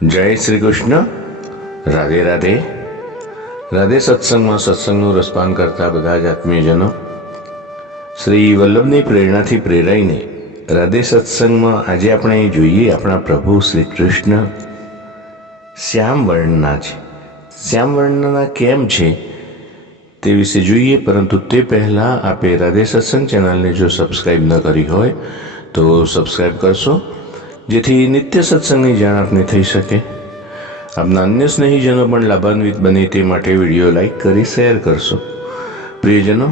જય શ્રી કૃષ્ણ. રાધે રાધે. રાધે સત્સંગમાં સત્સંગનું રસપાન કરતા બધા જ આત્મીયજનો, શ્રી વલ્લભની પ્રેરણાથી પ્રેરાઈને રાધે સત્સંગમાં આજે આપણે જોઈએ આપણા પ્રભુ શ્રી કૃષ્ણ શ્યામ વર્ણના છે. શ્યામ વર્ણના કેમ છે તે વિશે જોઈએ, પરંતુ તે પહેલાં આપે રાધે સત્સંગ ચેનલને જો સબસ્ક્રાઈબ ન કરી હોય તો સબસ્ક્રાઈબ કરશો, જેથી નિત્ય સત્સંગની જાણ આપને થઈ શકે. આપના અન્ય સ્નેહીજનો પણ લાભાન્વિત બને તે માટે વિડીયો લાઈક કરી શેર કરશો. પ્રિયજનો,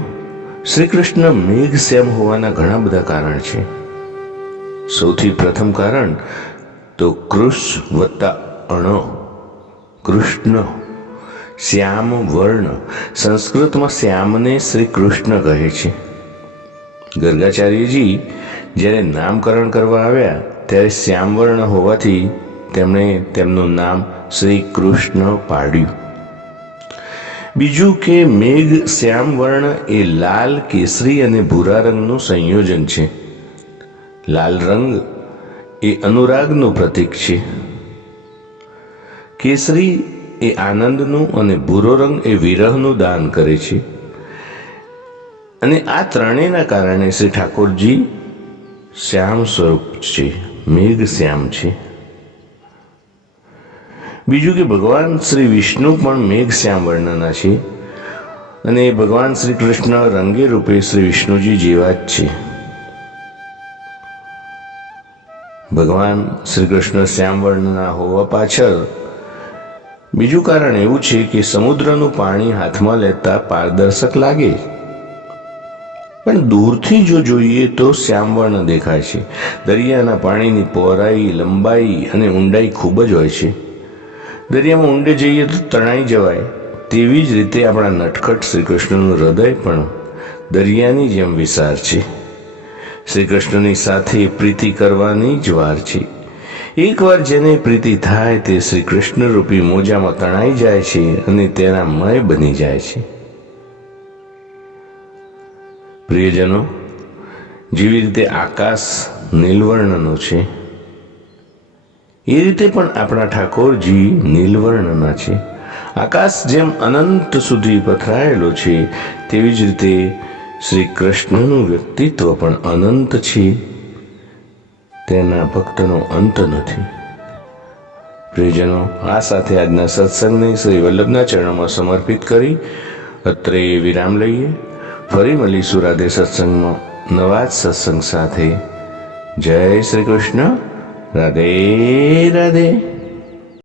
શ્રી કૃષ્ણ મેઘશ્યામ હોવાના ઘણા બધા કારણ છે. સૌથી પ્રથમ કારણ તો કૃષ વત્તા અણો, કૃષ્ણ, શ્યામ વર્ણ. સંસ્કૃતમાં શ્યામને શ્રી કૃષ્ણ કહે છે. ગર્ગાચાર્યજી જ્યારે નામકરણ કરવા આવ્યા ત્યારે શ્યામવર્ણ હોવાથી તેમણે તેમનું નામ શ્રી કૃષ્ણ પાડ્યું. બીજું કે મેઘ શ્યામ વર્ણ એ લાલ, કેસરી અને ભૂરા રંગનું સંયોજન છે. લાલ રંગ એ અનુરાગનું પ્રતીક છે, કેસરી એ આનંદનું અને ભૂરો રંગ એ વિરહનું દાન કરે છે. અને આ ત્રણેયના કારણે શ્રી ઠાકોરજી શ્યામ સ્વરૂપ છે, મેઘ શ્યામ છે. બીજું કે ભગવાન શ્રી વિષ્ણુ પણ મેઘ શ્યામ વર્ણના છે અને ભગવાન શ્રી કૃષ્ણ રંગે રૂપે શ્રી વિષ્ણુજી જેવા જ છે. ભગવાન શ્રી કૃષ્ણ શ્યામ વર્ણના હોવા પાછળ બીજું કારણ એવું છે કે સમુદ્રનું પાણી હાથમાં લેતા પારદર્શક લાગે, પણ દૂરથી જો જોઈએ તો શ્યામવર્ણ દેખાય છે. દરિયાના પાણીની પહોળાઈ, લંબાઈ અને ઊંડાઈ ખૂબ જ હોય છે. દરિયામાં ઊંડે જઈએ તો તણાઈ જવાય, તેવી જ રીતે આપણા નટખટ શ્રી કૃષ્ણનું હૃદય પણ દરિયાની જેમ વિશાળ છે. શ્રી કૃષ્ણની સાથે પ્રીતિ કરવાની જ વાર છે. એકવાર જેને પ્રીતિ થાય તે શ્રી કૃષ્ણ રૂપી મોજામાં તણાઈ જાય છે અને તેના મય બની જાય છે. પ્રિયજનો, જેવી રીતે આકાશ નીલવર્ણનું છે, એ રીતે પણ આપણા ઠાકોરજી નીલવર્ણના છે. આકાશ જેમ અનંત સુધી પથરાયેલો છે, તેવી જ રીતે શ્રી કૃષ્ણનું વ્યક્તિત્વ પણ અનંત છે, તેના ભક્તનો અંત નથી. પ્રિયજનો, આ સાથે આજના સત્સંગને શ્રી વલ્લભના ચરણોમાં સમર્પિત કરી અત્રે વિરામ લઈએ. ફરી મળીશું રાધે સત્સંગમાં નવા જ સત્સંગ સાથે. જય શ્રી કૃષ્ણ. રાધે રાધે.